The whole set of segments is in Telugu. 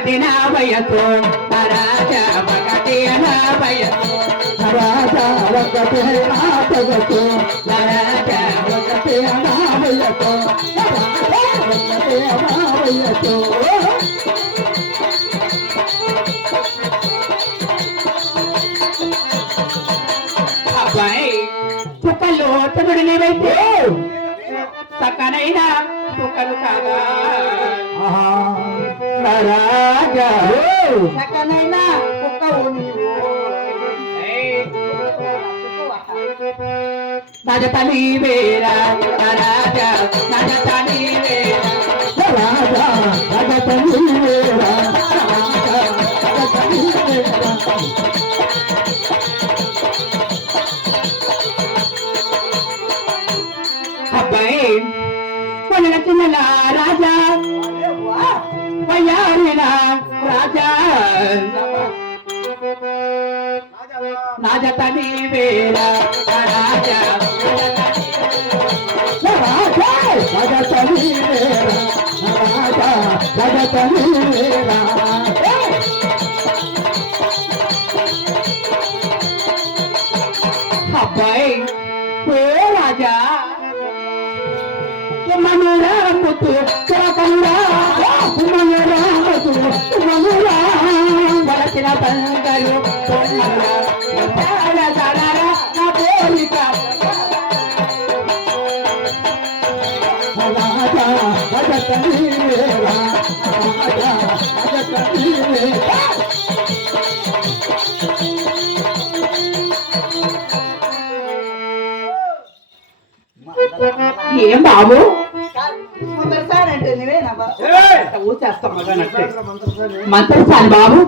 ఒకటి నా వయసు రాజా ఒకటి నా వయసు రాజా ఒకటి నా వయసు రాజా ఒకటి నా వయసు ఒకటి నా వయసు అబ్బాయి చుక్కలు తగుడు నీవైతే సకనైనా చుక్కలు కాగా రాజా సకనైనా కుక్కవు నీవు నజతని వేరా రాజా నజతని వేరా రాజా నజతని వేరా నజతని వేరా అబ్బాయి కొనల చిన్నల రాజా వయ్యారిన రాజా నాజతని వేరా రాజా నాజతని వేరా రాజా నాజతని వేరా అబ్బాయి ఓ రాజా మనరాముతు చరకంగా మనరాముతు మనరా వలసిన తంగలు నా పోలిక రాజా భజతని రాజా భజతని ఏం బాబు ఊచేస్తాం మంత్రసాని బాబు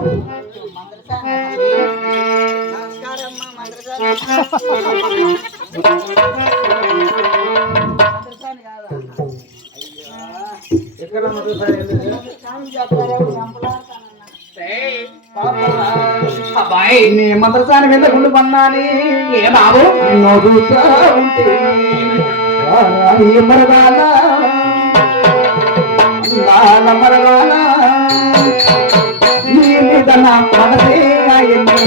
అబ్బాయి నీ మంత్రసాని మీద గుండు పన్నాని ఏ బాబు నిన్ను చూసా ఉంటే మరగానా మరగానా నీ మీద నా మనసే అయింది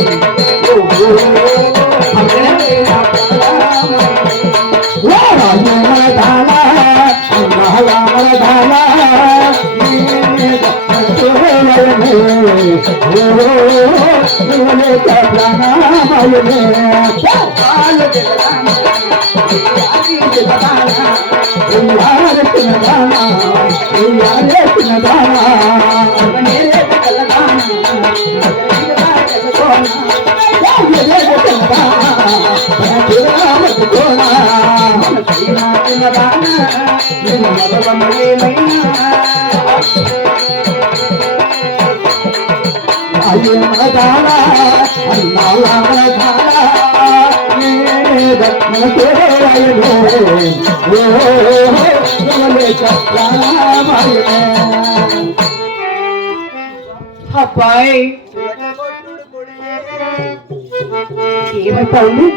అబ్బాయి ఏమైపోయింది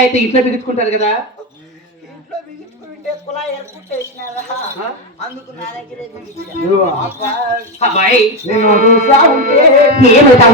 అయితే ఇంట్లో బిగించుకుంటారు కదా ఏమైతా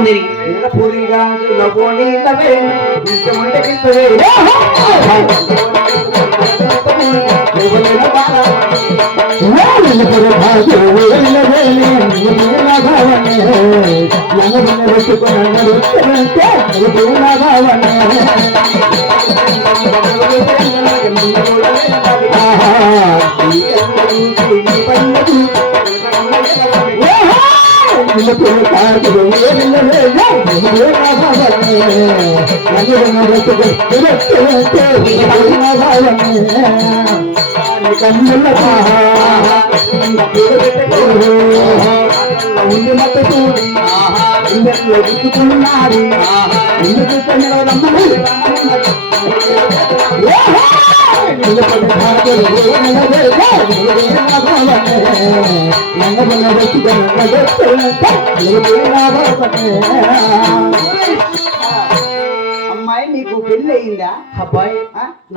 అమ్మాయి నీకు పెళ్ళి అయిందా? అబ్బాయి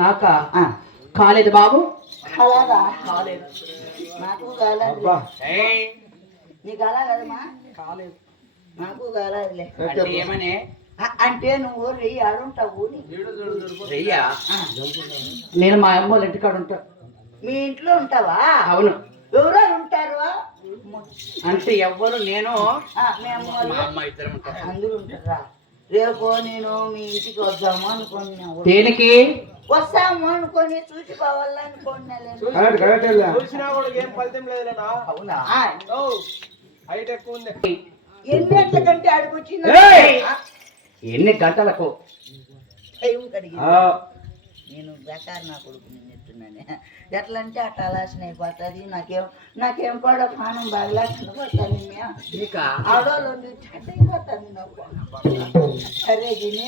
నాకా కాలేదు బాబు, అలాగా కాలేదు. నాకు కాలేదు. నీకు అలా కదమ్మా? కాలేదు నాకు కాలేదులే. అంటే ఏమనే? అంటే నువ్వు రెయ్యి ఆడుంటావు. రెయ్యా? నేను మా అమ్మ వాళ్ళ ఇంటికాడ ఉంటా. మీ ఇంట్లో ఉంటావా? అవును. ఎవరెవరు ఉంటారు? అంటే ఎవ్వరు, నేను మీ అమ్మ మా వాళ్ళు అమ్మ ఇద్దరు ఉంటారు. అందరూ ఉంటారా? రేపు నేను మీ ఇంటికి వద్దాము అనుకున్నాను. దేనికి? వస్తాము అనుకొని చూసిపోవాలనుకున్నా. అవునా? హైట్ ఎక్కువ ఉంది. ఎన్ని గంటల కంటే ఆడికొచ్చింది? ఎన్ని గంటలకు? టైం కడిగి నేను బెకార్ నా కొడుకు నేను చెప్తున్నాను. ఎట్లా అంటే అట్లా అలాసిన అయిపోతుంది. నాకేం కూడా పానం బాగా పోతుంది. నీకా? ఆడవాళ్ళు చెడ్డ అయిపోతుంది నాకు. సరే తిని